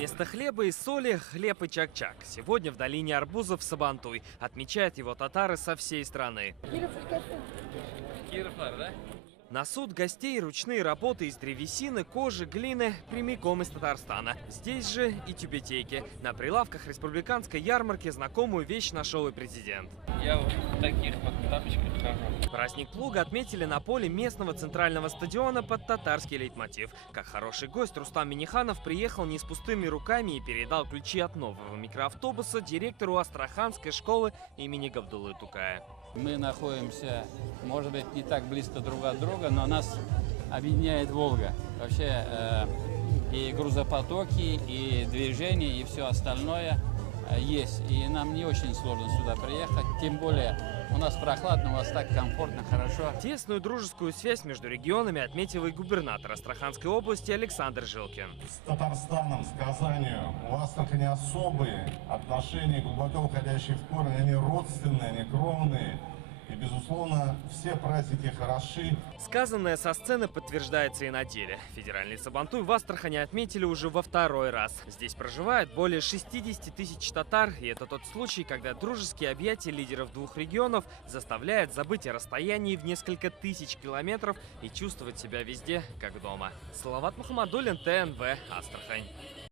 Вместо хлеба и соли – хлеб и чак-чак. Сегодня в долине арбузов Сабантуй. Отмечают его татары со всей страны. На суд гостей ручные работы из древесины, кожи, глины прямиком из Татарстана. Здесь же и тюбетейки. На прилавках республиканской ярмарки знакомую вещь нашел и президент. Я вот в таких вот тапочках хожу. Праздник плуга отметили на поле местного центрального стадиона под татарский лейтмотив. Как хороший гость, Рустам Миниханов приехал не с пустыми руками и передал ключи от нового микроавтобуса директору Астраханской школы имени Габдуллы Тукая. Мы находимся, может быть, не так близко друг от друга, но нас объединяет Волга. Вообще и грузопотоки, и движение, и все остальное есть. И нам не очень сложно сюда приехать. Тем более у нас прохладно, у вас так комфортно, хорошо. Тесную дружескую связь между регионами отметил и губернатор Астраханской области Александр Жилкин. С Татарстаном, с Казанью у вас только не особые отношения, глубоко уходящие в корни, они родственные, они кровные. И, безусловно, все праздники хороши. Сказанное со сцены подтверждается и на деле. Федеральный Сабантуй в Астрахани отметили уже во второй раз. Здесь проживает более 60 тысяч татар, и это тот случай, когда дружеские объятия лидеров двух регионов заставляют забыть о расстоянии в несколько тысяч километров и чувствовать себя везде, как дома. Салават Мухаммадуллин, ТНВ, Астрахань.